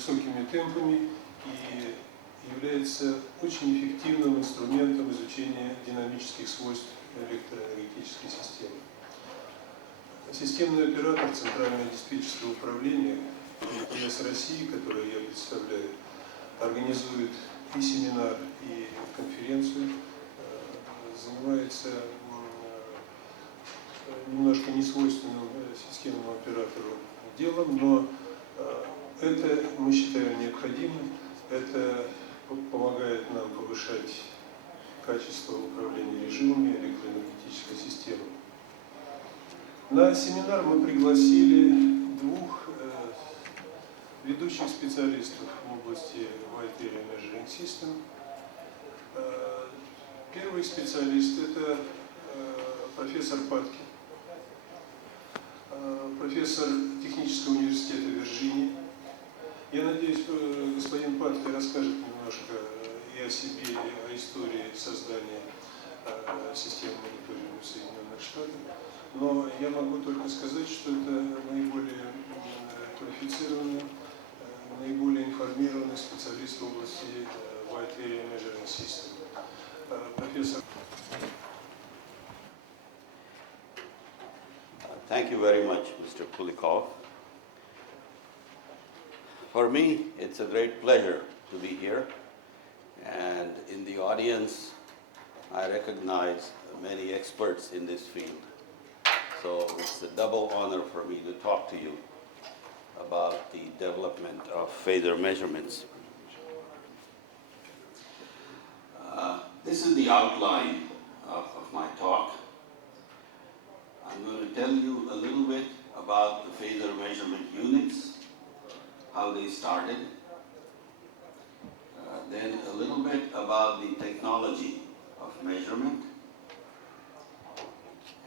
высокими темпами и является очень эффективным инструментом изучения динамических свойств электроэнергетической системы. Системный оператор Центрального диспетчерского управления ЕЭС России, который я представляю, организует и семинар, и конференцию, занимается немножко несвойственным системному оператору делом, но это, мы считаем, необходимым. Это помогает нам повышать качество управления режимами электроэнергетической системы. На семинар мы пригласили двух ведущих специалистов в области Wide Area Measuring System. Первый специалист – это профессор Падке, профессор Технического университета Вирджинии. Я надеюсь, господин Падке расскажет немножко и о себе, и о истории создания системы мониторинга в Соединенных Штатах. Но я могу только сказать, что это наиболее квалифицированный, наиболее информированный специалист в области Wide Area Measuring System. Профессор. Thank you very much, Mr. Pulikov. For me, it's a great pleasure to be here, and in the audience, I recognize many experts in this field. So it's a double honor for me to talk to you about the development of phasor measurements. This is the outline of my talk. I'm going to tell you a little bit about the phasor measurement units, how they started, then a little bit about the technology of measurement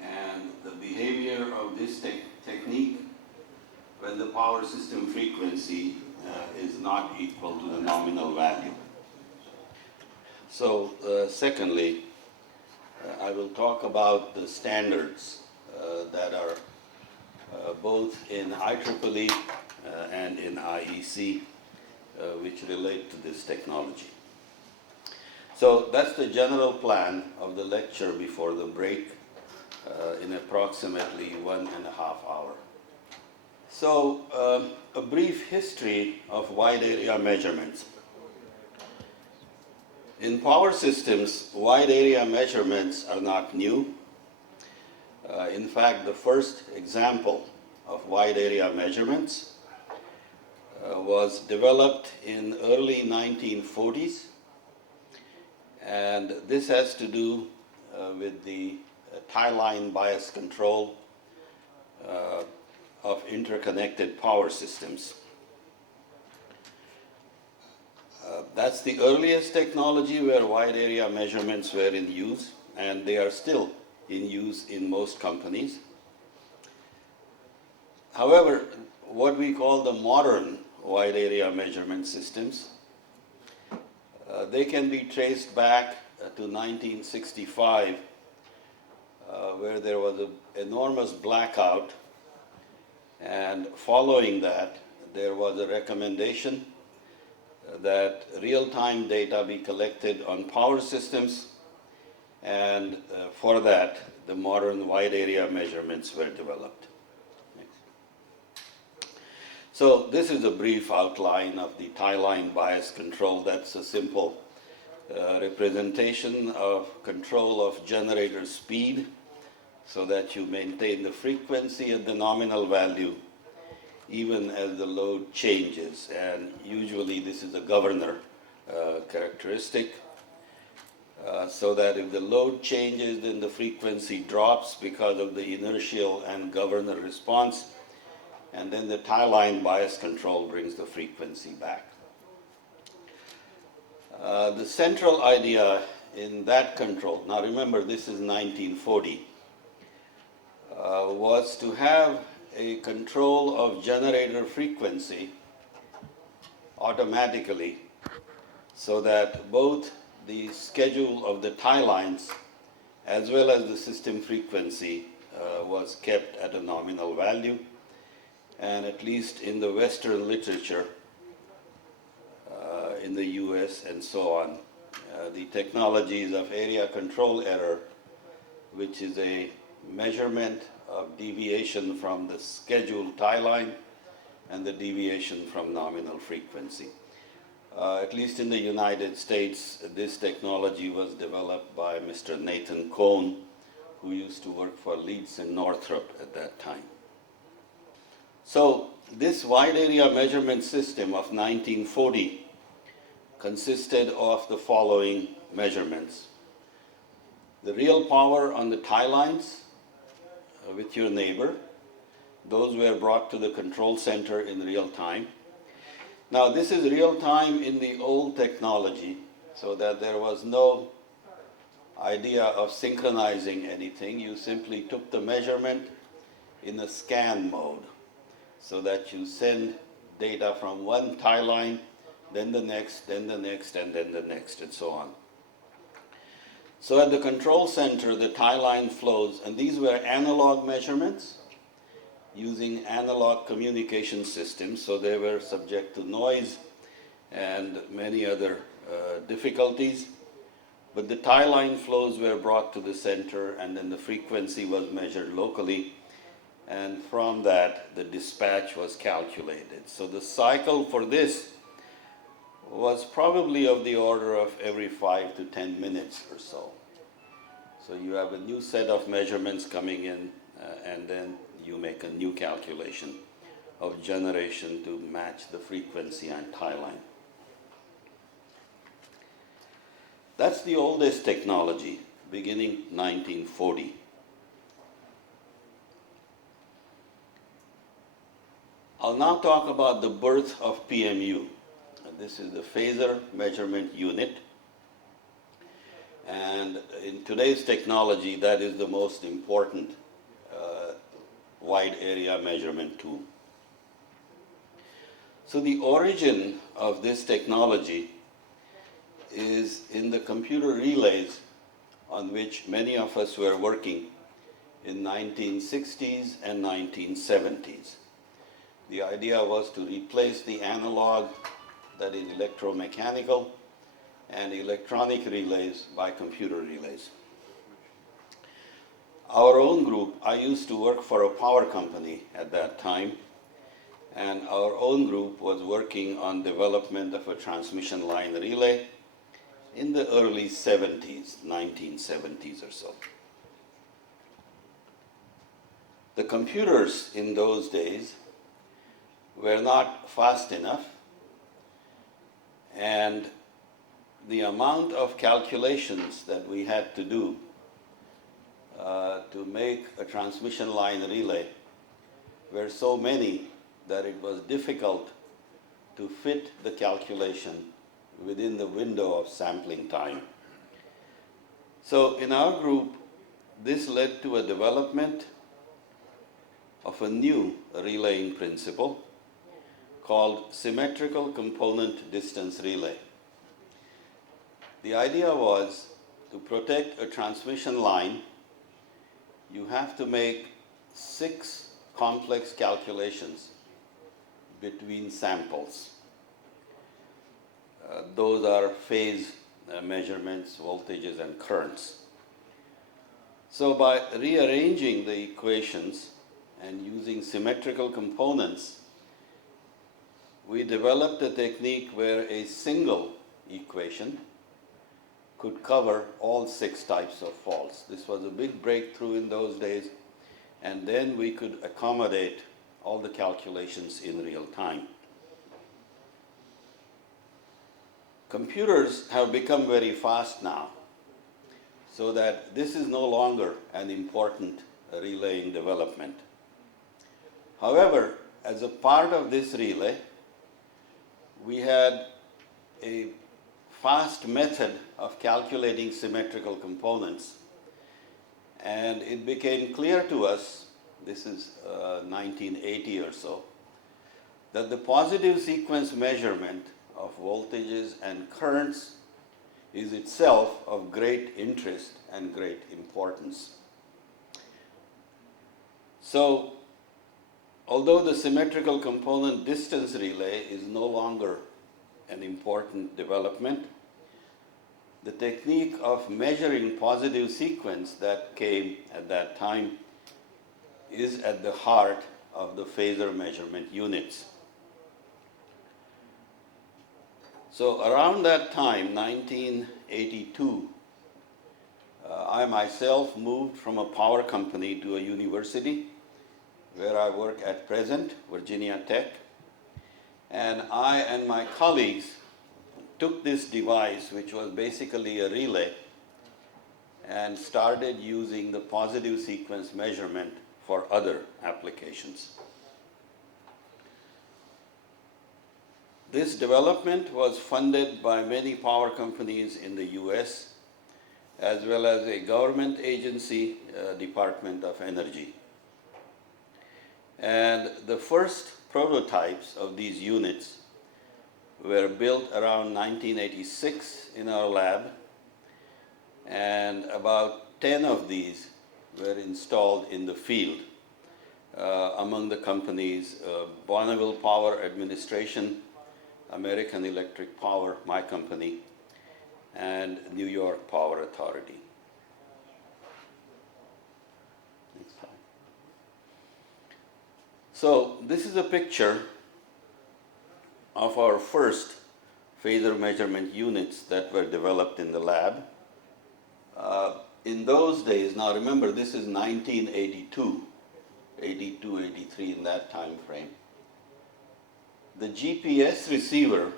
and the behavior of this technique when the power system frequency is not equal to the nominal value. So, secondly, I will talk about the standards that are both in IEEE and in IEC, which relate to this technology. So that's the general plan of the lecture before the break in approximately 1.5 hours. So a brief history of wide area measurements. In power systems, wide area measurements are not new. In fact, the first example of wide area measurements was developed in early 1940s, and this has to do with the tie line bias control of interconnected power systems. That's the earliest technology where wide area measurements were in use, and they are still in use in most companies. However, what we call the modern wide area measurement systems, they can be traced back to 1965, where there was an enormous blackout, and following that, there was a recommendation that real-time data be collected on power systems, and for that, the modern wide area measurements were developed. So this is a brief outline of the tie line bias control. That's a simple representation of control of generator speed so that you maintain the frequency at the nominal value even as the load changes. And usually this is a governor characteristic, so that if the load changes, then the frequency drops because of the inertial and governor response, and then the tie line bias control brings the frequency back. The central idea in that control, now remember this is 1940, was to have a control of generator frequency automatically so that both the schedule of the tie lines as well as the system frequency was kept at a nominal value. And at least in the Western literature, in the US and so on. The technologies of area control error, which is a measurement of deviation from the scheduled tie line and the deviation from nominal frequency. At least in the United States, this technology was developed by Mr. Nathan Cohn, who used to work for Leeds and Northrop at that time. So this wide area measurement system of 1940 consisted of the following measurements. The real power on the tie lines with your neighbor. Those were brought to the control center in real time. Now this is real time in the old technology, so that there was no idea of synchronizing anything. You simply took the measurement in a scan mode, so that you send data from one tie line, then the next, then the next, and then the next, and so on. So at the control center, the tie line flows, and these were analog measurements using analog communication systems, so they were subject to noise and many other difficulties. But the tie line flows were brought to the center, and then the frequency was measured locally, and from that the dispatch was calculated. So the cycle for this was probably of the order of every 5 to 10 minutes or so. So you have a new set of measurements coming in, and then you make a new calculation of generation to match the frequency and tie line. That's the oldest technology, beginning 1940. I'll now talk about the birth of PMU. This is the phasor measurement unit. And in today's technology, that is the most important wide area measurement tool. So the origin of this technology is in the computer relays on which many of us were working in 1960s and 1970s. The idea was to replace the analog, that is electromechanical, and electronic relays by computer relays. Our own group, I used to work for a power company at that time, and our own group was working on development of a transmission line relay in the early 70s, 1970s or so. The computers in those days were not fast enough, and the amount of calculations that we had to do to make a transmission line relay were so many that it was difficult to fit the calculation within the window of sampling time. So in our group, this led to a development of a new relaying principle called symmetrical component distance relay. The idea was to protect a transmission line, you have to make 6 complex calculations between samples. Those are phase measurements, voltages, and currents. So by rearranging the equations and using symmetrical components, we developed a technique where a single equation could cover all 6 types of faults. This was a big breakthrough in those days, and then we could accommodate all the calculations in real time. Computers have become very fast now, so that this is no longer an important relaying development. However, as a part of this relay, we had a fast method of calculating symmetrical components, and it became clear to us, this is 1980 or so, that the positive sequence measurement of voltages and currents is itself of great interest and great importance. So, although the symmetrical component distance relay is no longer an important development. The technique of measuring positive sequence that came at that time is at the heart of the phasor measurement units. So around that time, 1982, I myself moved from a power company to a university where I work at present, Virginia Tech. And I and my colleagues took this device, which was basically a relay, and started using the positive sequence measurement for other applications. This development was funded by many power companies in the US, as well as a government agency, Department of Energy. And the first prototypes of these units were built around 1986 in our lab, and about 10 of these were installed in the field among the companies Bonneville Power Administration, American Electric Power, my company, and New York Power Authority. Next slide. So this is a picture of our first phasor measurement units that were developed in the lab. In those days, now remember this is 1982, 82, 83 in that time frame. The GPS receiver,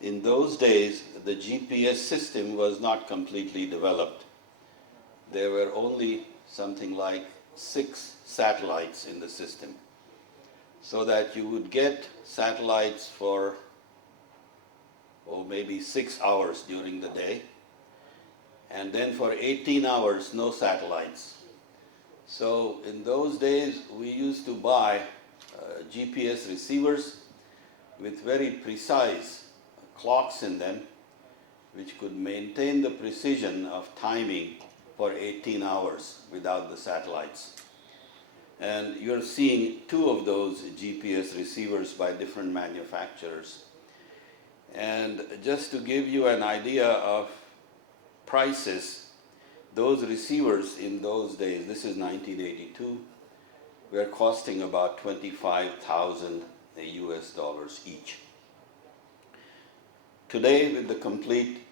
in those days, the GPS system was not completely developed. There were only something like 6 satellites in the system, so that you would get satellites for maybe 6 hours during the day, and then for 18 hours, no satellites. So in those days, we used to buy GPS receivers with very precise clocks in them, which could maintain the precision of timing for 18 hours without the satellites. And you're seeing 2 of those GPS receivers by different manufacturers. And just to give you an idea of prices, those receivers in those days, this is 1982, were costing about $25,000 US dollars each. Today, with the complete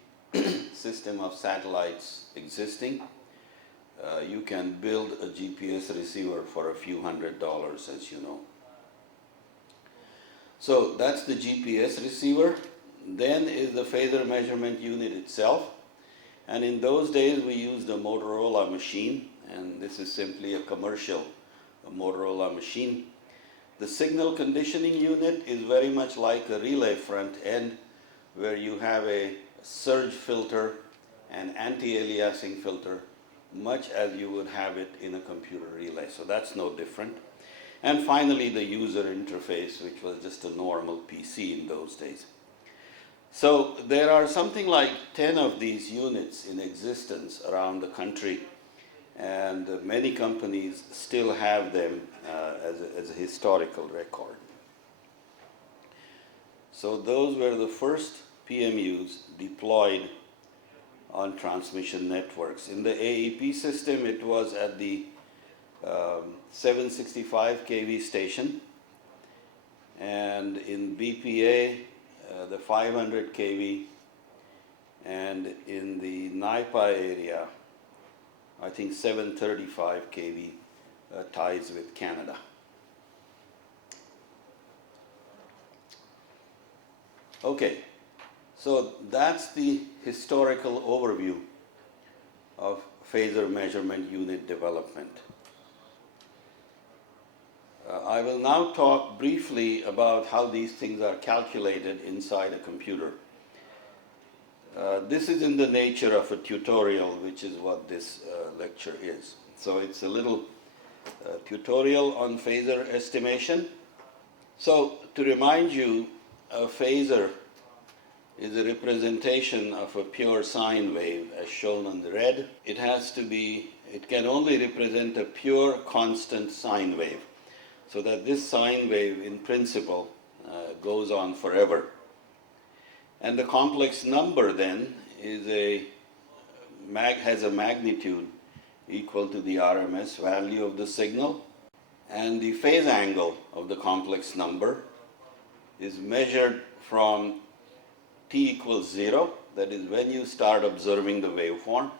system of satellites existing, you can build a GPS receiver for a few $100s, as you know. So that's the GPS receiver. Then is the phasor measurement unit itself. And in those days, we used a Motorola machine, and this is simply a commercial Motorola machine. The signal conditioning unit is very much like a relay front end, where you have a surge filter and anti-aliasing filter, much as you would have it in a computer relay. So that's no different. And finally, the user interface, which was just a normal PC in those days. So there are something like 10 of these units in existence around the country, and many companies still have them as a historical record. So those were the first PMUs deployed on transmission networks. In the AEP system, it was at the 765 kV station, and in BPA, the 500 kV, and in the NIPA area, I think 735 kV ties with Canada. Okay, so that's the historical overview of phasor measurement unit development. I will now talk briefly about how these things are calculated inside a computer. This is in the nature of a tutorial, which is what this lecture is. So it's a little tutorial on phasor estimation. So to remind you, a phasor is a representation of a pure sine wave, as shown on the red. It can only represent a pure constant sine wave, so that this sine wave in principle goes on forever. And the complex number then has a magnitude equal to the RMS value of the signal. And the phase angle of the complex number is measured from t equals 0, that is when you start observing the waveform,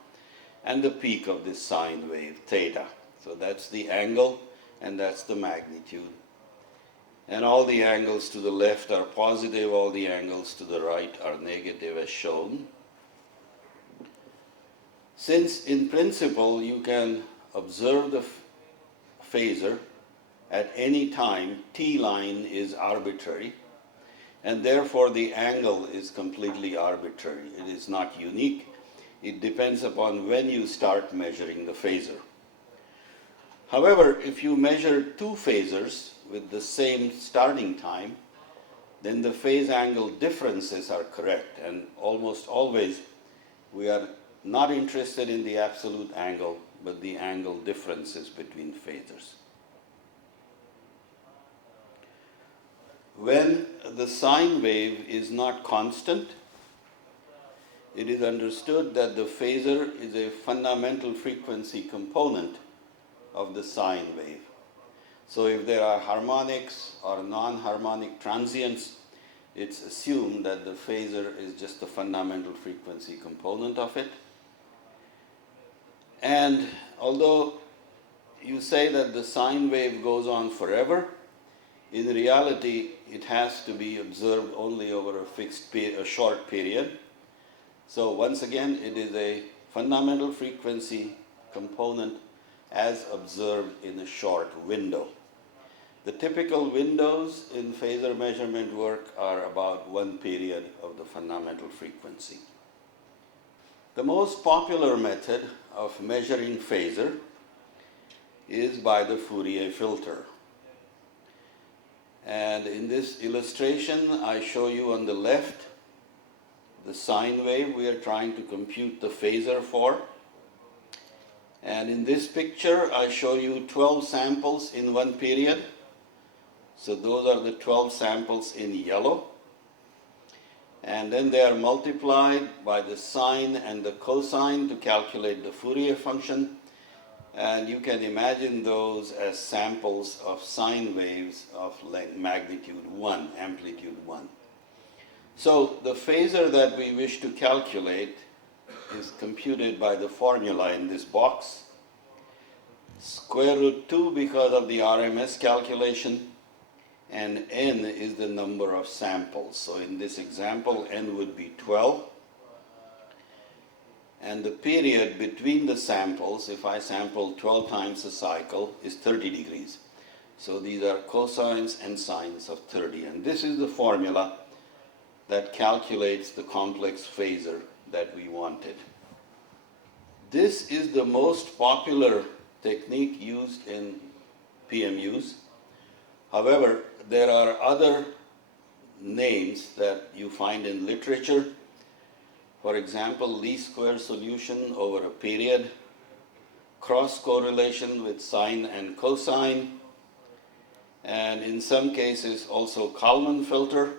and the peak of this sine wave, theta. So that's the angle and that's the magnitude. And all the angles to the left are positive, all the angles to the right are negative as shown. Since in principle you can observe the phasor at any time, t line is arbitrary, and therefore the angle is completely arbitrary. It is not unique. It depends upon when you start measuring the phasor. However, if you measure two phasors with the same starting time, then the phase angle differences are correct, and almost always we are not interested in the absolute angle, but the angle differences between phasors. When the sine wave is not constant, it is understood that the phasor is a fundamental frequency component of the sine wave. So if there are harmonics or non-harmonic transients, it's assumed that the phasor is just the fundamental frequency component of it. And although you say that the sine wave goes on forever, in reality it has to be observed only over a short period. So once again, it is a fundamental frequency component as observed in a short window. The typical windows in phasor measurement work are about 1 period of the fundamental frequency. The most popular method of measuring phasor is by the Fourier filter. And in this illustration, I show you on the left the sine wave we are trying to compute the phasor for. And in this picture, I show you 12 samples in 1 period. So those are the 12 samples in yellow. And then they are multiplied by the sine and the cosine to calculate the Fourier function. And you can imagine those as samples of sine waves of magnitude 1, amplitude 1. So the phasor that we wish to calculate is computed by the formula in this box. Square root 2 because of the RMS calculation, and n is the number of samples. So in this example, n would be 12. And the period between the samples, if I sample 12 times a cycle, is 30 degrees. So these are cosines and sines of 30. And this is the formula that calculates the complex phasor that we wanted. This is the most popular technique used in PMUs. However, there are other names that you find in literature. For example, least square solution over a period, cross correlation with sine and cosine, and in some cases also Kalman filter.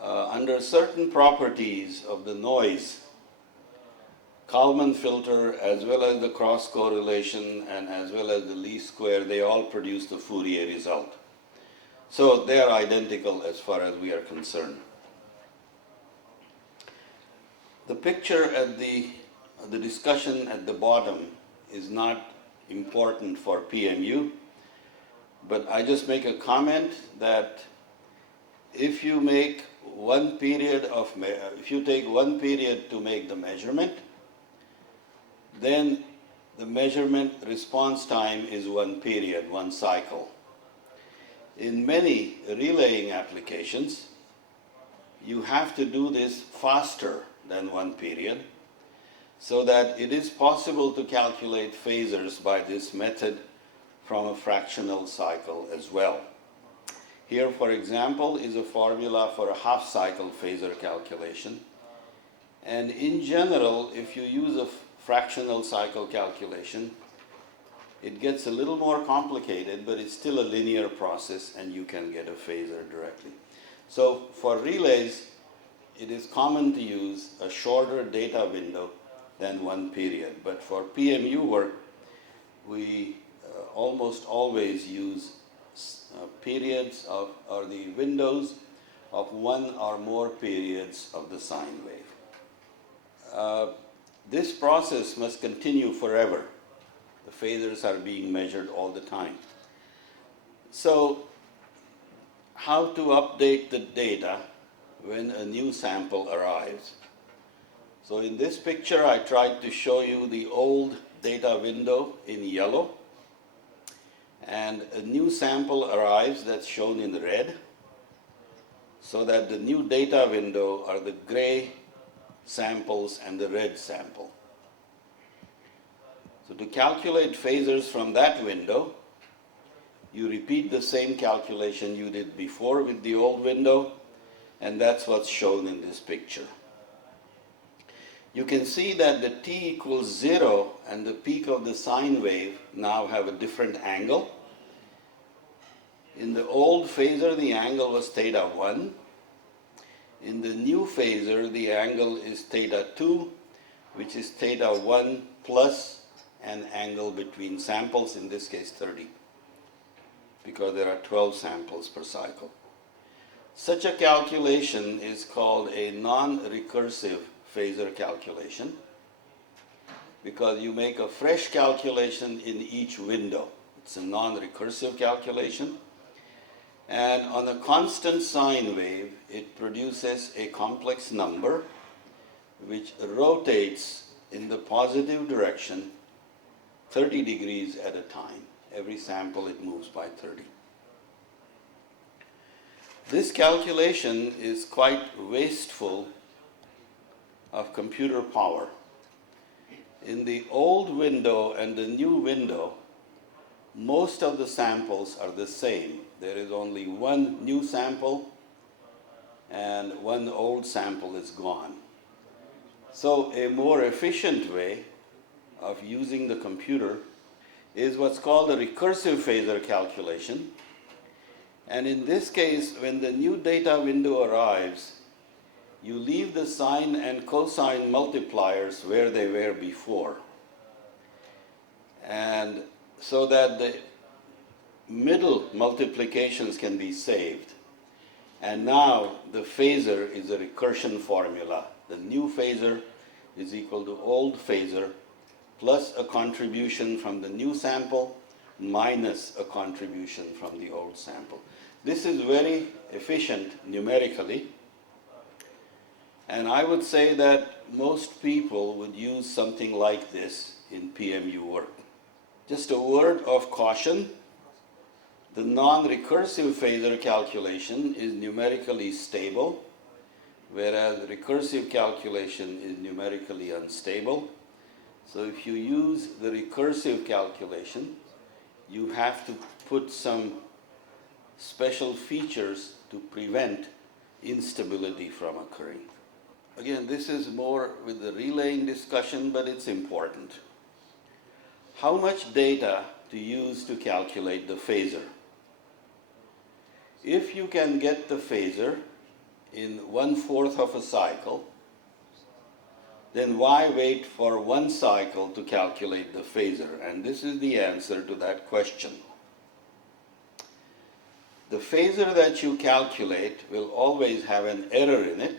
Under certain properties of the noise, Kalman filter as well as the cross correlation and as well as the least square, they all produce the Fourier result. So they are identical as far as we are concerned. The picture at the discussion at the bottom is not important for PMU, but I just make a comment that if you take 1 period to make the measurement, then the measurement response time is 1 period, 1 cycle. In many relaying applications, you have to do this faster than 1 period, so that it is possible to calculate phasors by this method from a fractional cycle as well. Here, for example, is a formula for a half cycle phasor calculation. And in general, if you use a fractional cycle calculation, it gets a little more complicated, but it's still a linear process and you can get a phasor directly. So for relays, it is common to use a shorter data window than 1 period. But for PMU work, we almost always use periods of, or the windows of 1 or more periods of the sine wave. This process must continue forever. The phasors are being measured all the time. So, how to update the data when a new sample arrives? So in this picture, I tried to show you the old data window in yellow, and a new sample arrives that's shown in red, so that the new data window are the gray samples and the red sample. So to calculate phasors from that window, you repeat the same calculation you did before with the old window, and that's what's shown in this picture. You can see that the t equals 0 and the peak of the sine wave now have a different angle. In the old phasor, the angle was theta 1. In the new phasor, the angle is theta 2, which is theta 1 plus an angle between samples, in this case 30, because there are 12 samples per cycle. Such a calculation is called a non-recursive phasor calculation, because you make a fresh calculation in each window. It's a non-recursive calculation. And on a constant sine wave, it produces a complex number which rotates in the positive direction 30 degrees at a time. Every sample it moves by 30. This calculation is quite wasteful of computer power. In the old window and the new window, most of the samples are the same. There is only 1 new sample and 1 old sample is gone. So a more efficient way of using the computer is what's called a recursive phasor calculation. And in this case, when the new data window arrives, you leave the sine and cosine multipliers where they were before. And so that the middle multiplications can be saved. And now the phasor is a recursion formula. The new phasor is equal to old phasor plus a contribution from the new sample minus a contribution from the old sample. This is very efficient numerically, and I would say that most people would use something like this in PMU work. Just a word of caution, the non-recursive phasor calculation is numerically stable, whereas recursive calculation is numerically unstable. So if you use the recursive calculation, you have to put some special features to prevent instability from occurring. Again, this is more with the relaying discussion, but it's important. How much data to use to calculate the phasor? If you can get the phasor in 1/4 of a cycle, then why wait for 1 cycle to calculate the phasor? And this is the answer to that question. The phasor that you calculate will always have an error in it,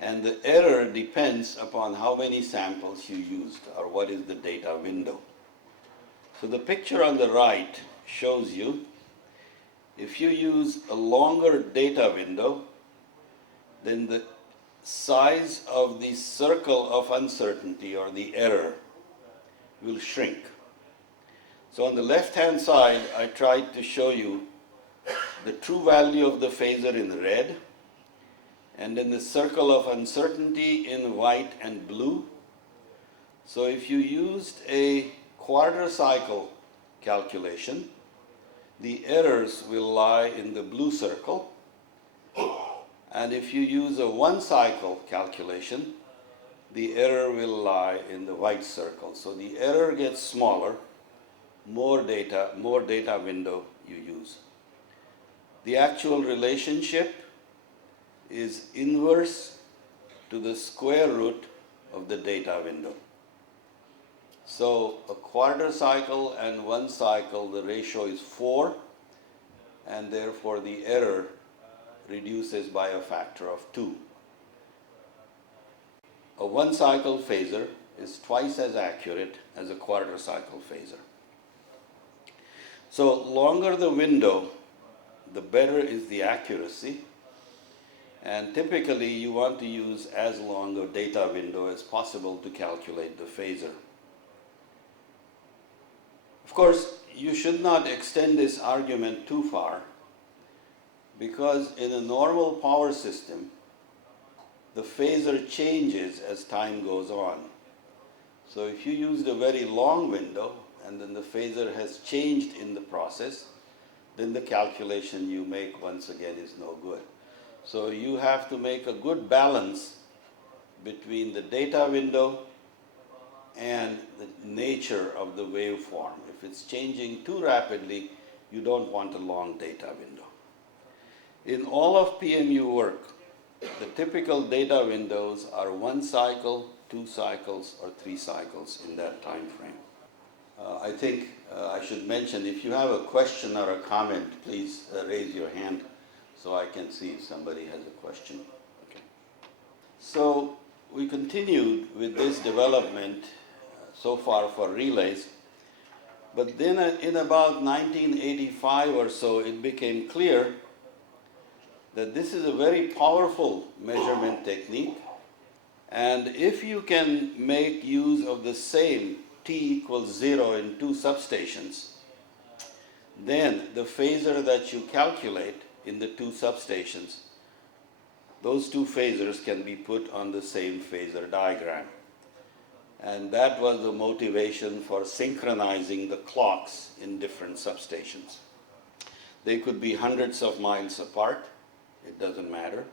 and the error depends upon how many samples you used or what is the data window. So the picture on the right shows you if you use a longer data window, then the size of the circle of uncertainty or the error will shrink. So on the left-hand side, I tried to show you the true value of the phasor in red, and then the circle of uncertainty in white and blue. So if you used a quarter cycle calculation, the errors will lie in the blue circle. And if you use a 1 cycle calculation, the error will lie in the white circle. So the error gets smaller, more data window you use. The actual relationship is inverse to the square root of the data window. So a quarter cycle and 1 cycle, the ratio is 4, and therefore the error reduces by a factor of 2. A 1 cycle phasor is twice as accurate as a quarter cycle phasor. So longer the window, the better is the accuracy, and typically you want to use as long a data window as possible to calculate the phasor. Of course, you should not extend this argument too far, because in a normal power system, the phasor changes as time goes on. So if you used a very long window and then the phasor has changed in the process, then the calculation you make once again is no good. So you have to make a good balance between the data window and the nature of the waveform. If it's changing too rapidly, you don't want a long data window. In all of PMU work, the typical data windows are 1 cycle, 2 cycles, or 3 cycles in that time frame. I think I should mention, if you have a question or a comment, please raise your hand so I can see if somebody has a question. Okay. So we continued with this development so far for relays, but then in about 1985 or so, it became clear that this is a very powerful measurement technique, and if you can make use of the same T equals 0 in 2 substations, then the phasor that you calculate in the 2 substations, those 2 phasors can be put on the same phasor diagram. And that was the motivation for synchronizing the clocks in different substations. They could be hundreds of miles apart, it doesn't matter.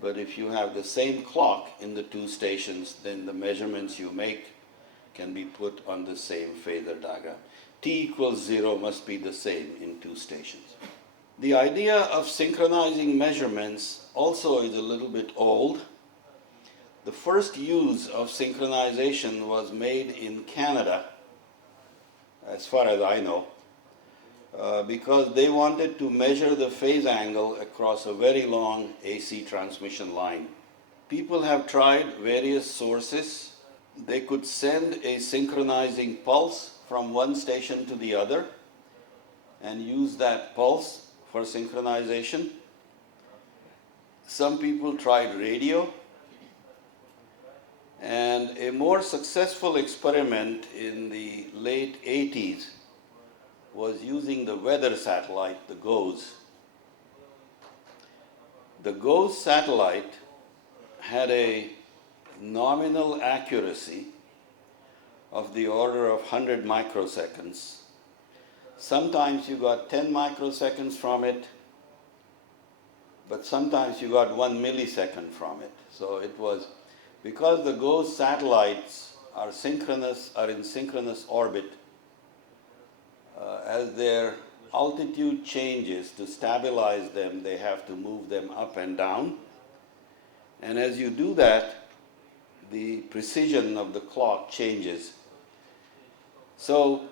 But if you have the same clock in the 2 stations, then the measurements you make can be put on the same phasor diagram. T equals 0 must be the same in 2 stations. The idea of synchronizing measurements also is a little bit old. The first use of synchronization was made in Canada, as far as I know, because they wanted to measure the phase angle across a very long AC transmission line. People have tried various sources. They could send a synchronizing pulse from one station to the other and use that pulse for synchronization. Some people tried radio, and a more successful experiment in the late 80s was using the weather satellite, the GOES. The GOES satellite had a nominal accuracy of the order of 100 microseconds. Sometimes you got 10 microseconds from it, but sometimes you got 1 millisecond from it. So it was, because the GOES satellites are in synchronous orbit, as their altitude changes, to stabilize them, they have to move them up and down. And as you do that, the precision of the clock changes. So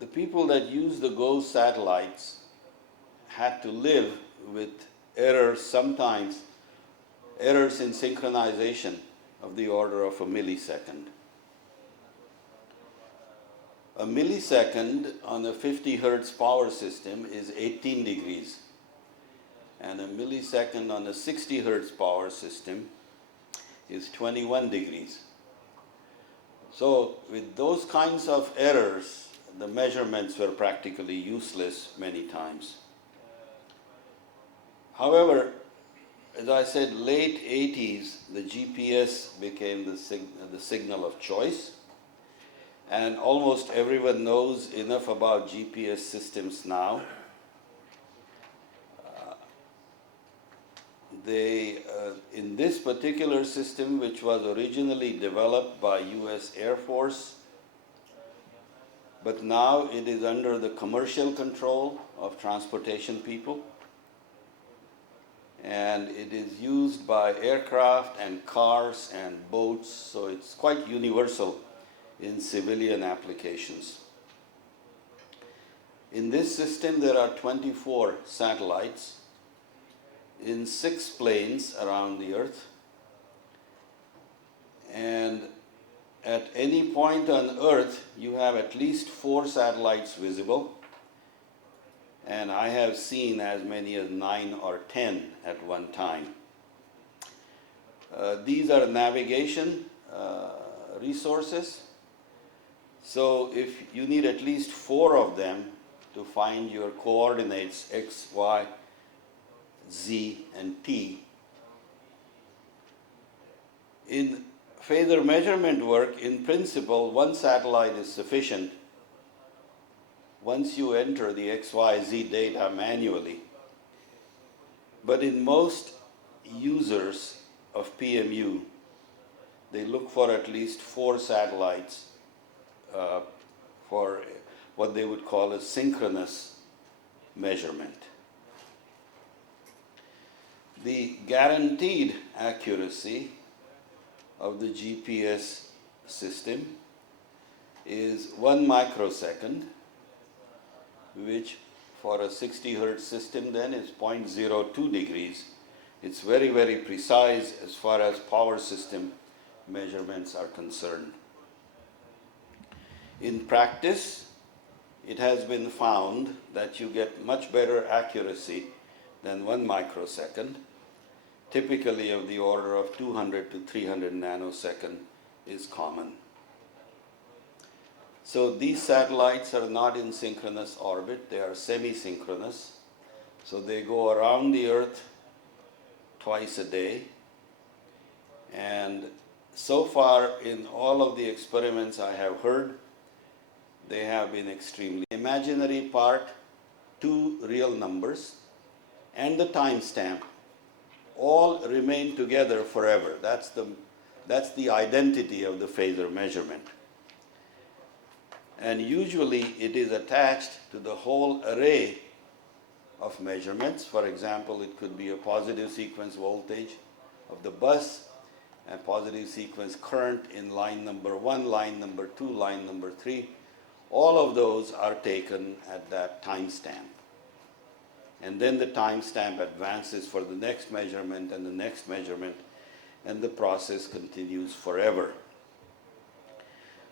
the people that use the GOES satellites had to live with errors, sometimes errors in synchronization of the order of a millisecond. A millisecond on a 50 hertz power system is 18 degrees, and a millisecond on a 60 hertz power system is 21 degrees. So with those kinds of errors, the measurements were practically useless many times. However, as I said, late 80s, the GPS became the signal of choice, and almost everyone knows enough about GPS systems now. In this particular system, which was originally developed by US Air Force, but now it is under the commercial control of transportation people, and it is used by aircraft and cars and boats, so it's quite universal in civilian applications. In this system there are 24 satellites in 6 planes around the Earth, and at any point on Earth you have at least 4 satellites visible, and I have seen as many as 9 or 10 at one time. These are navigation resources, so if you need at least 4 of them to find your coordinates x, y, z, and t. In phasor measurement work, in principle, 1 satellite is sufficient once you enter the x, y, z data manually. But in most users of PMU, they look for at least 4 satellites for what they would call a synchronous measurement. The guaranteed accuracy of the GPS system is 1 microsecond, which for a 60 Hertz system then is 0.02 degrees. It's very, very precise as far as power system measurements are concerned. In practice, it has been found that you get much better accuracy than 1 microsecond, typically of the order of 200 to 300 nanosecond is common. So these satellites are not in synchronous orbit, they are semi-synchronous. So they go around the Earth twice a day, and so far in all of the experiments I have heard, they have been extremely. Imaginary part, 2 real numbers, and the timestamp all remain together forever. That's the identity of the phasor measurement. And usually it is attached to the whole array of measurements. For example, it could be a positive sequence voltage of the bus, a positive sequence current in line number 1, line number 2, line number 3. All of those are taken at that timestamp. And then the timestamp advances for the next measurement and the next measurement, and the process continues forever.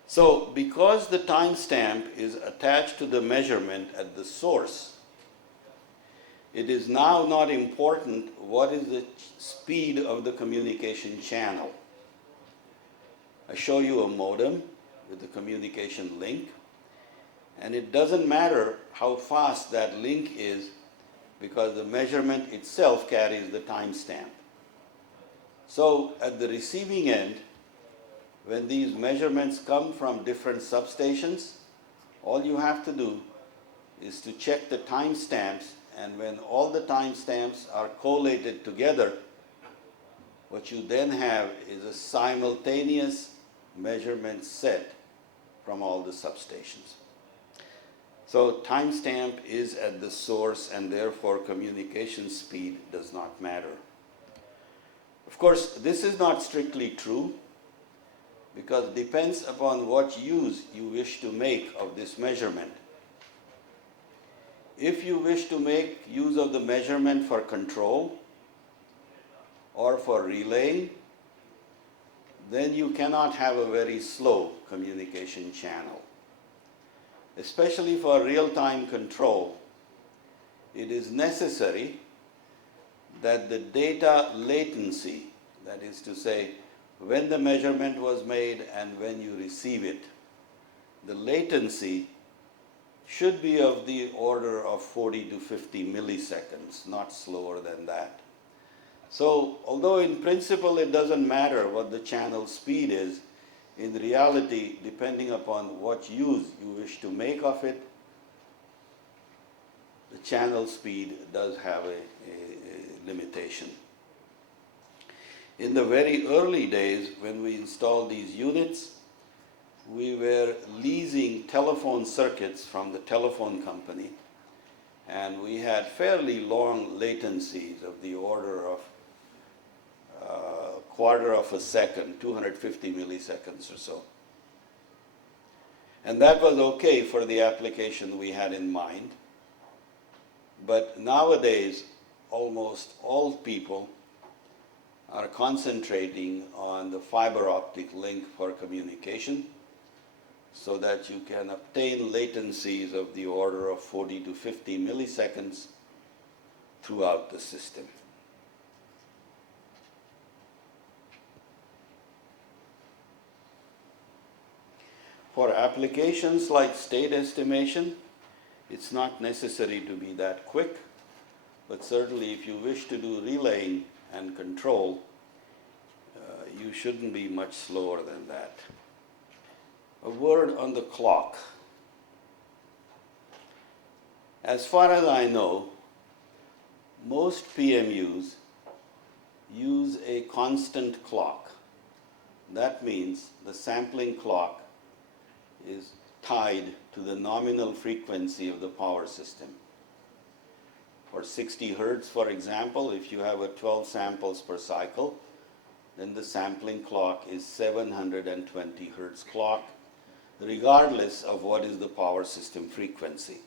So because the timestamp is attached to the measurement at the source, it is now not important what is the speed of the communication channel. I show you a modem with a communication link, and it doesn't matter how fast that link is because the measurement itself carries the timestamp. So at the receiving end, when these measurements come from different substations, all you have to do is to check the timestamps, and when all the timestamps are collated together, what you then have is a simultaneous measurement set from all the substations. So timestamp is at the source, and therefore communication speed does not matter. Of course, this is not strictly true, because it depends upon what use you wish to make of this measurement. If you wish to make use of the measurement for control or for relaying, then you cannot have a very slow communication channel. Especially for real-time control, it is necessary that the data latency, that is to say, when the measurement was made and when you receive it, the latency should be of the order of 40 to 50 milliseconds, not slower than that. So, although in principle it doesn't matter what the channel speed is, in reality, depending upon what use you wish to make of it, the channel speed does have a limitation. In the very early days, when we installed these units, we were leasing telephone circuits from the telephone company, and we had fairly long latencies of the order of quarter of a second, 250 milliseconds or so. And that was okay for the application we had in mind. But nowadays, almost all people are concentrating on the fiber optic link for communication so that you can obtain latencies of the order of 40 to 50 milliseconds throughout the system. For applications like state estimation, it's not necessary to be that quick, but certainly if you wish to do relaying and control, you shouldn't be much slower than that. A word on the clock. As far as I know, most PMUs use a constant clock. That means the sampling clock is tied to the nominal frequency of the power system. For 60 hertz, for example, if you have 12 samples per cycle, then the sampling clock is 720 hertz clock, regardless of what is the power system frequency.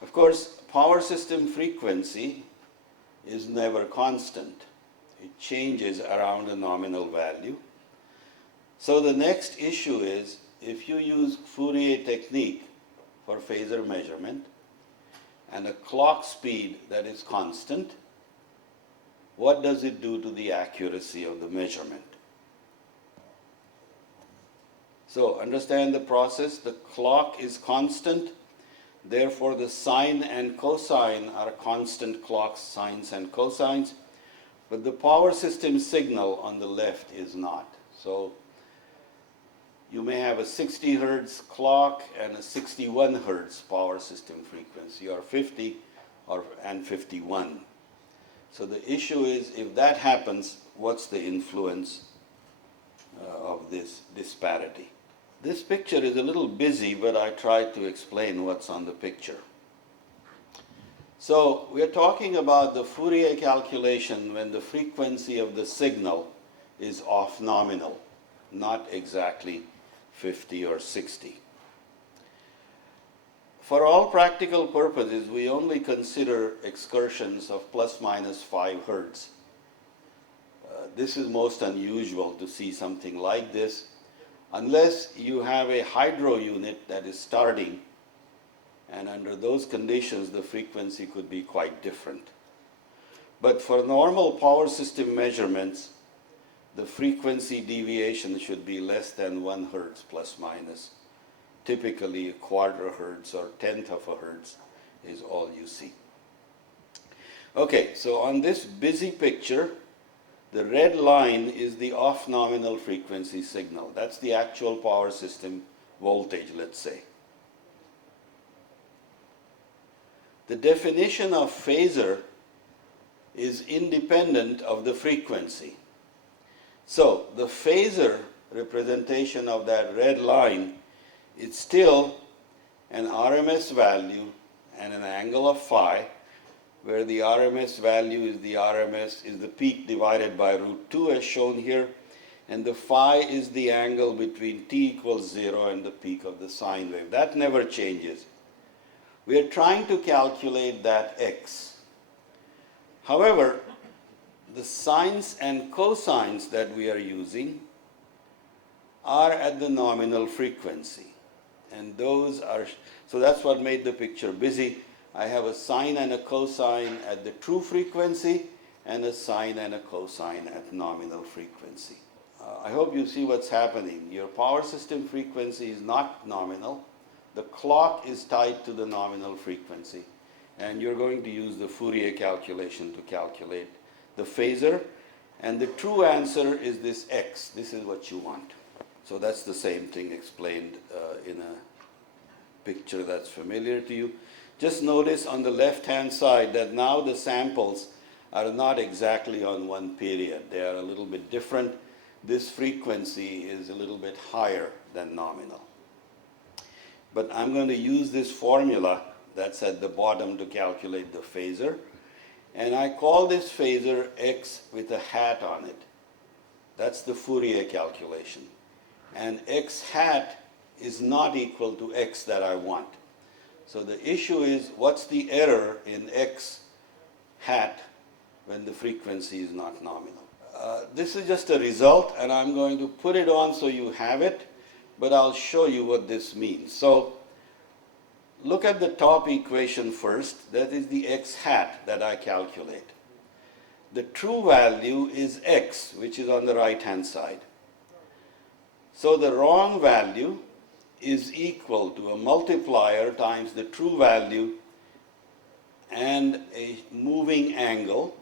Of course, power system frequency is never constant. It changes around a nominal value. So the next issue is, if you use Fourier technique for phasor measurement and a clock speed that is constant, what does it do to the accuracy of the measurement? So understand the process. The clock is constant, therefore the sine and cosine are constant clock sines and cosines, but the power system signal on the left is not. So you may have a 60 hertz clock and a 61 hertz power system frequency, or 50 and 51. So the issue is, if that happens, what's the influence of this disparity? This picture is a little busy, but I tried to explain what's on the picture. So we're talking about the Fourier calculation when the frequency of the signal is off nominal, not exactly 50 or 60. For all practical purposes, we only consider excursions of plus minus 5 hertz. This is most unusual to see something like this, unless you have a hydro unit that is starting, and under those conditions the frequency could be quite different. But for normal power system measurements, the frequency deviation should be less than 1 hertz plus minus. Typically a quarter hertz or tenth of a hertz is all you see. Okay, so on this busy picture, the red line is the off nominal frequency signal. That's the actual power system voltage, let's say. The definition of phasor is independent of the frequency. So the phasor representation of that red line is still an RMS value and an angle of phi, where the RMS value is the peak divided by root 2 as shown here, and the phi is the angle between t equals 0 and the peak of the sine wave. That never changes. We are trying to calculate that x. However, the sines and cosines that we are using are at the nominal frequency. And those are, so that's what made the picture busy. I have a sine and a cosine at the true frequency and a sine and a cosine at nominal frequency. I hope you see what's happening. Your power system frequency is not nominal. The clock is tied to the nominal frequency. And you're going to use the Fourier calculation to calculate the phasor, and the true answer is this x. This is what you want. So that's the same thing explained in a picture that's familiar to you. Just notice on the left-hand side that now the samples are not exactly on one period. They are a little bit different, this frequency is a little bit higher than nominal. But I'm going to use this formula that's at the bottom to calculate the phasor. And I call this phasor x with a hat on it. That's the Fourier calculation. And x hat is not equal to x that I want. So the issue is, what's the error in x hat when the frequency is not nominal? This is just a result, and I'm going to put it on so you have it, but I'll show you what this means. So look at the top equation first. That is the x hat that I calculate. The true value is x, which is on the right-hand side. So the wrong value is equal to a multiplier times the true value and a moving angle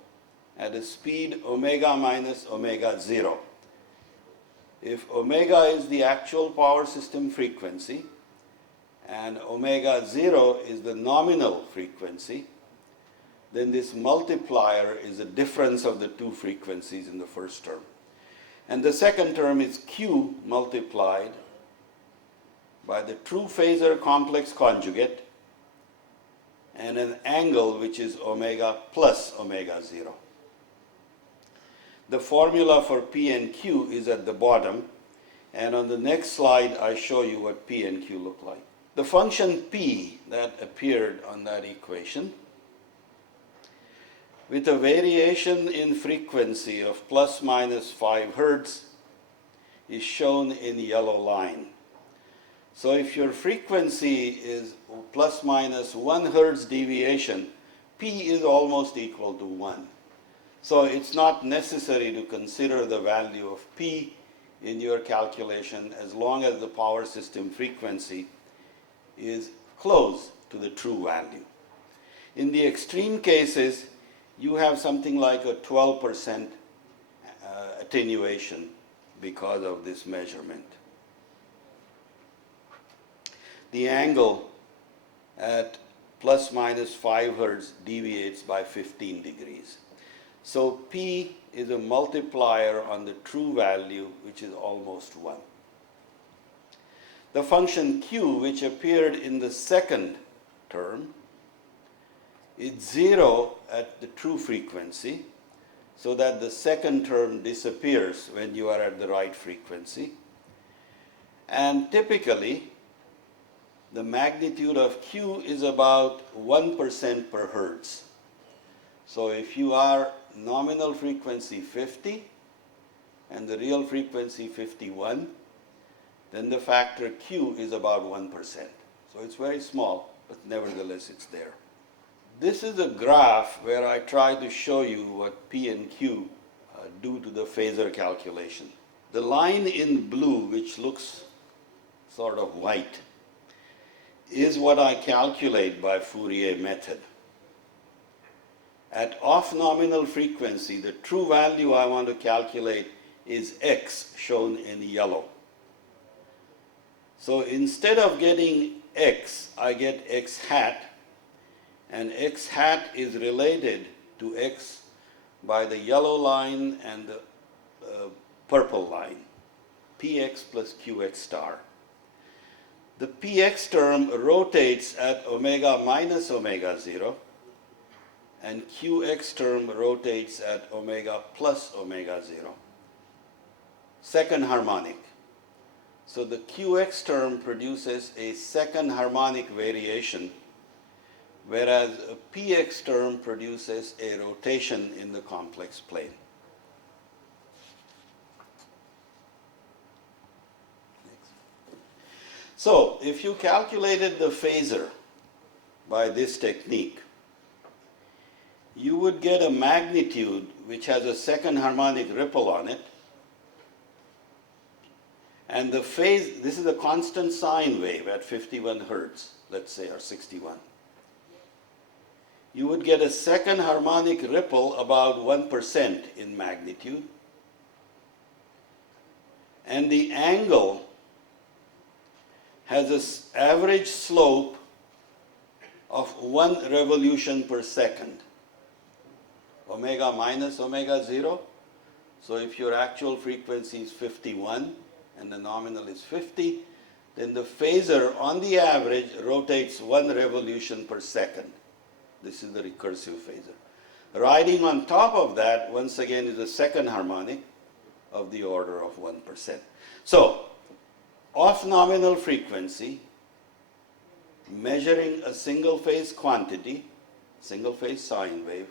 at a speed omega minus omega 0. If omega is the actual power system frequency and omega 0 is the nominal frequency, then this multiplier is the difference of the two frequencies in the first term. And the second term is Q multiplied by the true phasor complex conjugate and an angle which is omega plus omega 0. The formula for P and Q is at the bottom, and on the next slide I show you what P and Q look like. The function P that appeared on that equation, with a variation in frequency of plus minus 5 hertz, is shown in yellow line. So if your frequency is plus minus 1 hertz deviation, P is almost equal to 1. So it's not necessary to consider the value of P in your calculation as long as the power system frequency is close to the true value. In the extreme cases, you have something like a 12% attenuation because of this measurement. The angle at plus minus 5 hertz deviates by 15 degrees. So P is a multiplier on the true value, which is almost 1. The function Q, which appeared in the second term, is 0 at the true frequency, so that the second term disappears when you are at the right frequency. And typically, the magnitude of Q is about 1% per hertz. So if you are nominal frequency 50 and the real frequency 51, then the factor Q is about 1%. So it's very small, but nevertheless it's there. This is a graph where I try to show you what P and Q do to the phasor calculation. The line in blue, which looks sort of white, is what I calculate by Fourier method. At off nominal frequency, the true value I want to calculate is x, shown in yellow. So instead of getting x, I get x hat, and x hat is related to x by the yellow line and the purple line, px plus qx star. The px term rotates at omega minus omega 0, and qx term rotates at omega plus omega 0. Second harmonic. So the qx term produces a second harmonic variation, whereas a px term produces a rotation in the complex plane. So if you calculated the phasor by this technique, you would get a magnitude which has a second harmonic ripple on it, and the phase, this is a constant sine wave at 51 hertz, let's say, or 61. You would get a second harmonic ripple about 1% in magnitude, and the angle has an average slope of 1 revolution per second, omega minus omega 0. So if your actual frequency is 51 and the nominal is 50, then the phasor on the average rotates 1 revolution per second. This is the recursive phasor. Riding on top of that, once again, is a second harmonic of the order of 1%. So, off nominal frequency, measuring a single phase quantity, single phase sine wave,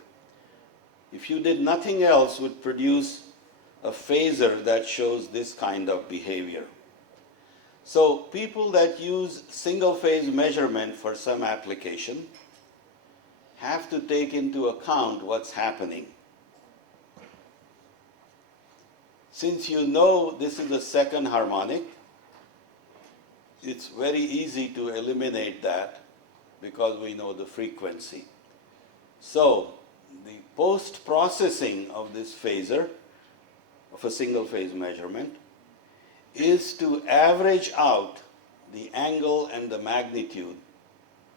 if you did nothing else, would produce a phasor that shows this kind of behavior. So people that use single phase measurement for some application have to take into account what's happening. Since you know this is a second harmonic, it's very easy to eliminate that because we know the frequency. So the post-processing of this phasor, of a single phase measurement, is to average out the angle and the magnitude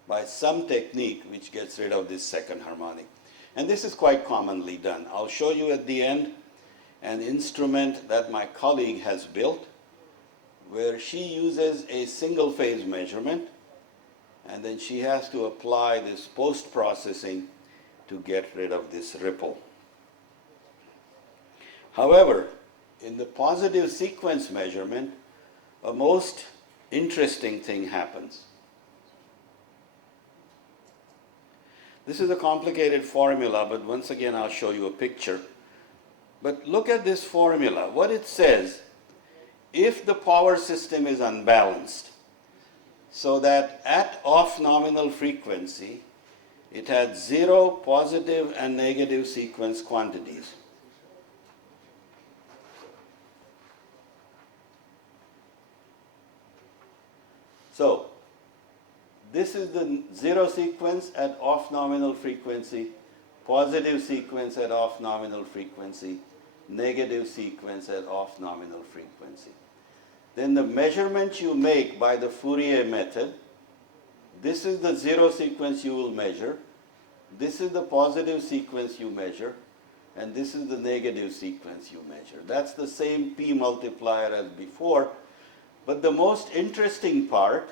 by some technique which gets rid of this second harmonic. And this is quite commonly done. I'll show you at the end an instrument that my colleague has built where she uses a single phase measurement and then she has to apply this post-processing to get rid of this ripple. However, in the positive sequence measurement, a most interesting thing happens. This is a complicated formula, but once again I'll show you a picture. But look at this formula. What it says, if the power system is unbalanced, so that at off nominal frequency, it had 0 positive and negative sequence quantities. So, this is the 0 sequence at off nominal frequency, positive sequence at off nominal frequency, negative sequence at off nominal frequency. Then the measurement you make by the Fourier method, this is the 0 sequence you will measure, this is the positive sequence you measure, and this is the negative sequence you measure. That's the same P multiplier as before. But the most interesting part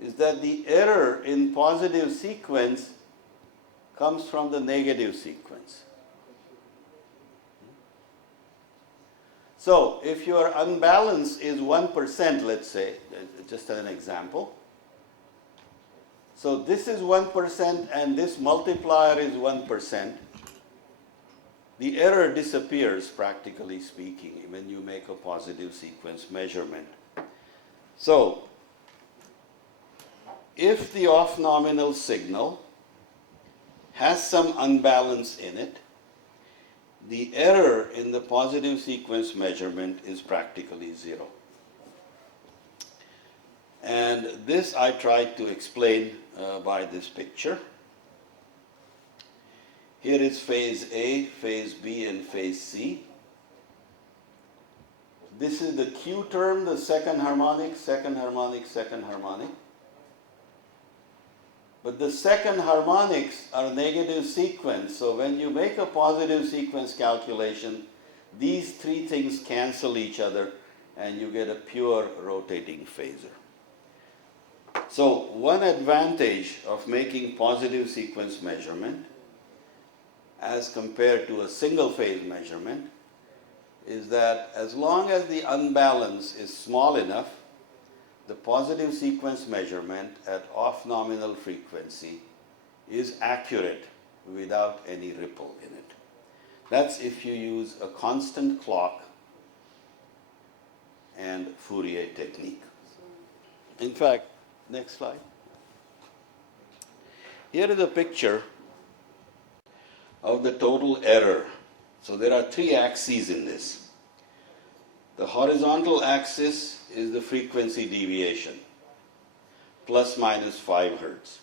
is that the error in positive sequence comes from the negative sequence. So if your unbalance is 1%, let's say, just as an example, so this is 1% and this multiplier is 1%, the error disappears, practically speaking, when you make a positive sequence measurement. So, if the off-nominal signal has some unbalance in it, the error in the positive sequence measurement is practically 0. And this I tried to explain by this picture. Here is phase A, phase B, and phase C. This is the Q term, the second harmonic, second harmonic, second harmonic. But the second harmonics are negative sequence, so when you make a positive sequence calculation, these three things cancel each other and you get a pure rotating phasor. So one advantage of making positive sequence measurement as compared to a single phase measurement is that as long as the unbalance is small enough, the positive sequence measurement at off nominal frequency is accurate without any ripple in it. That's if you use a constant clock and Fourier technique. In fact, next slide. Here is a picture of the total error. So there are 3 axes in this. The horizontal axis is the frequency deviation, plus minus 5 Hertz.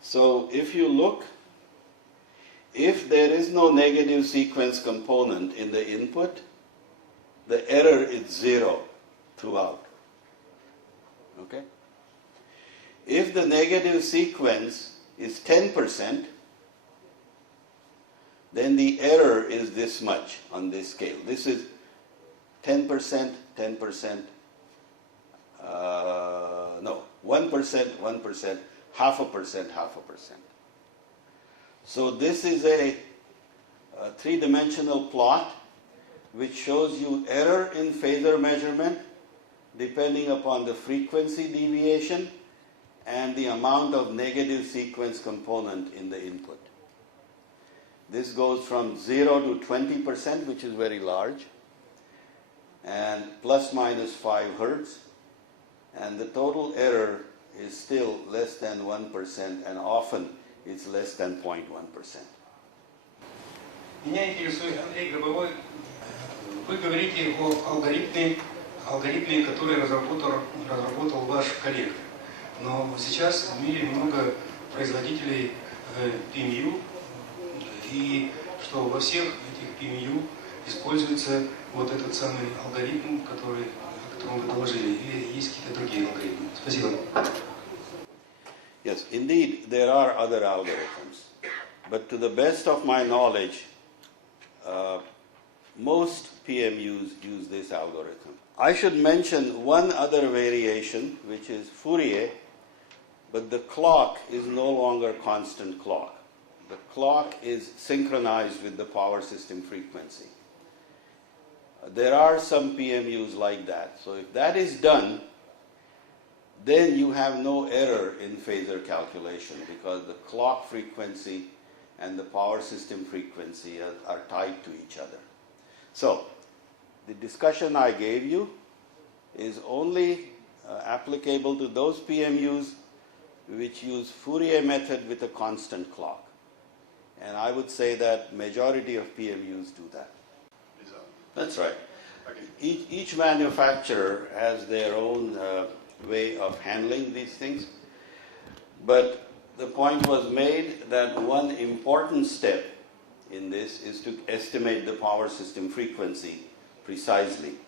So if you look, if there is no negative sequence component in the input, the error is 0 throughout. Okay? If the negative sequence is 10%, then the error is this much on this scale. This is 10%, 10%, no, 1%, 1%, 0.5%, 0.5%. So this is a three-dimensional plot which shows you error in phasor measurement depending upon the frequency deviation and the amount of negative sequence component in the input. This goes from 0 to 20%, which is very large, and plus minus 5 hertz, and the total error is still less than 1%, and often it's less than 0.1%. Меня интересует, Андрей Гробовой, вы говорите о алгоритме, который разработал ваш коллега. Но сейчас в мире много производителей PMU, и что во всех этих PMU используется вот этот самый алгоритм, о котором вы доложили, или есть какие-то другие алгоритмы? Спасибо. Yes, indeed, there are other algorithms. But to the best of my knowledge, most PMUs use this algorithm. I should mention one other variation, which is Fourier, but the clock is no longer constant clock. The clock is synchronized with the power system frequency. There are some PMUs like that. So if that is done, then you have no error in phasor calculation because the clock frequency and the power system frequency are tied to each other. So the discussion I gave you is only applicable to those PMUs which use Fourier method with a constant clock. And I would say that majority of PMUs do that. That's right. Okay. Each manufacturer has their own way of handling these things. But the point was made that one important step in this is to estimate the power system frequency precisely.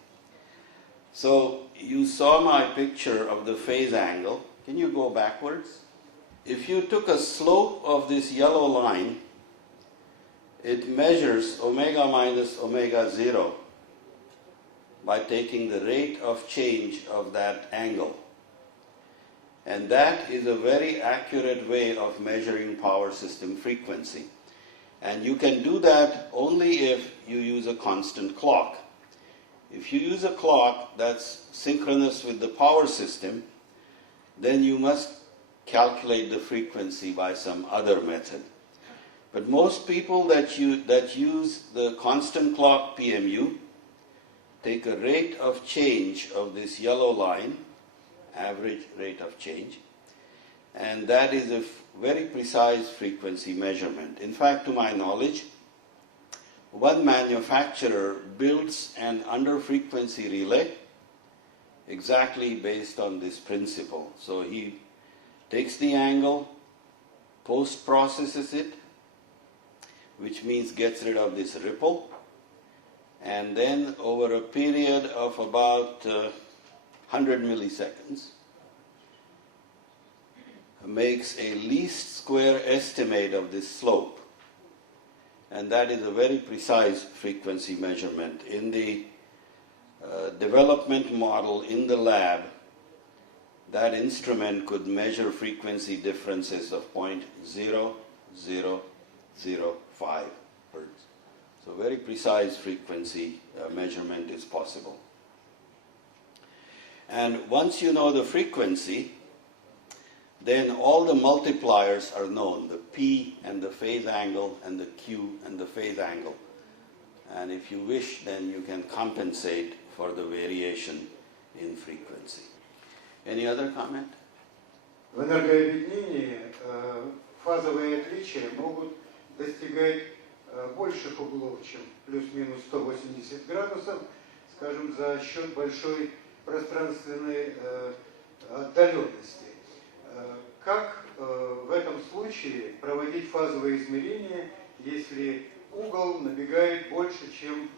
So you saw my picture of the phase angle. Can you go backwards? If you took a slope of this yellow line, it measures omega minus omega 0 by taking the rate of change of that angle. And that is a very accurate way of measuring power system frequency. And you can do that only if you use a constant clock. If you use a clock that's synchronous with the power system, then you must calculate the frequency by some other method. But most people that use the constant clock PMU take a rate of change of this yellow line, average rate of change, and that is a very precise frequency measurement. In fact, to my knowledge, one manufacturer builds an under-frequency relay exactly based on this principle. So he takes the angle, post-processes it, which means gets rid of this ripple, and then over a period of about 100 milliseconds, makes a least square estimate of this slope. And that is a very precise frequency measurement. In the development model in the lab, that instrument could measure frequency differences of 0.0005 hertz. So very precise frequency measurement is possible. And once you know the frequency, then all the multipliers are known, the P and the phase angle and the Q and the phase angle. And if you wish, then you can compensate for the variation in frequency. Any other comment? В энергообъединении фазовые отличия могут достигать больших углов, чем плюс-минус 180 градусов, скажем, за счет большой пространственной отдаленности. Как в этом случае проводить фазовые измерения, если угол набегает больше, чем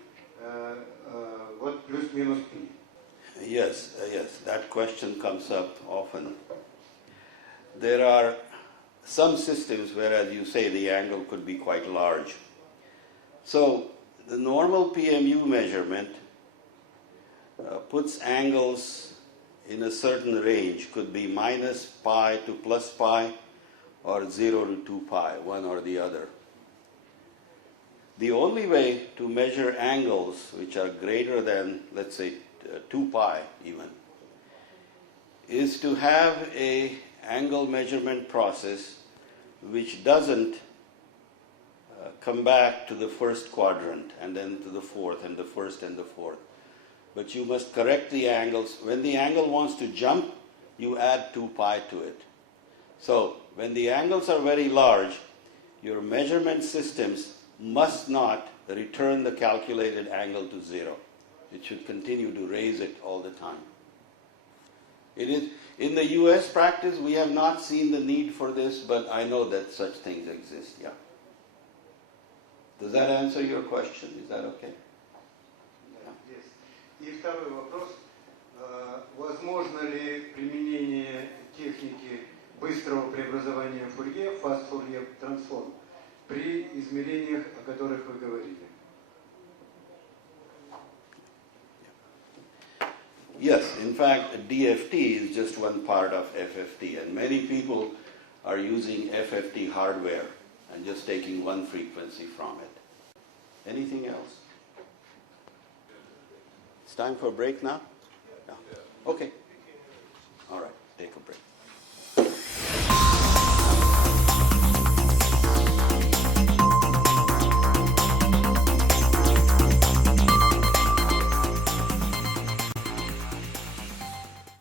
вот плюс-минус π? Yes, that question comes up often. There are some systems where, as you say, the angle could be quite large. So the normal PMU measurement puts angles in a certain range, could be minus pi to plus pi, or 0 to 2 pi, one or the other. The only way to measure angles which are greater than, let's say, 2 pi even, is to have a angle measurement process which doesn't come back to the first quadrant and then to the fourth and the first and the fourth. But you must correct the angles. When the angle wants to jump, you add 2 pi to it. So when the angles are very large, your measurement systems must not return the calculated angle to 0. It should continue to raise it all the time. It is, in the US practice, we have not seen the need for this, but I know that such things exist, yeah. Does that answer your question? Is that okay? Yes. И второй вопрос. Возможно ли применение техники быстрого преобразования Фурье, fast Fourier transform, при измерениях, о которых вы говорили? Yes, in fact, DFT is just one part of FFT, and many people are using FFT hardware and just taking one frequency from it. Anything else? It's time for a break now? No? Okay. All right, take a break.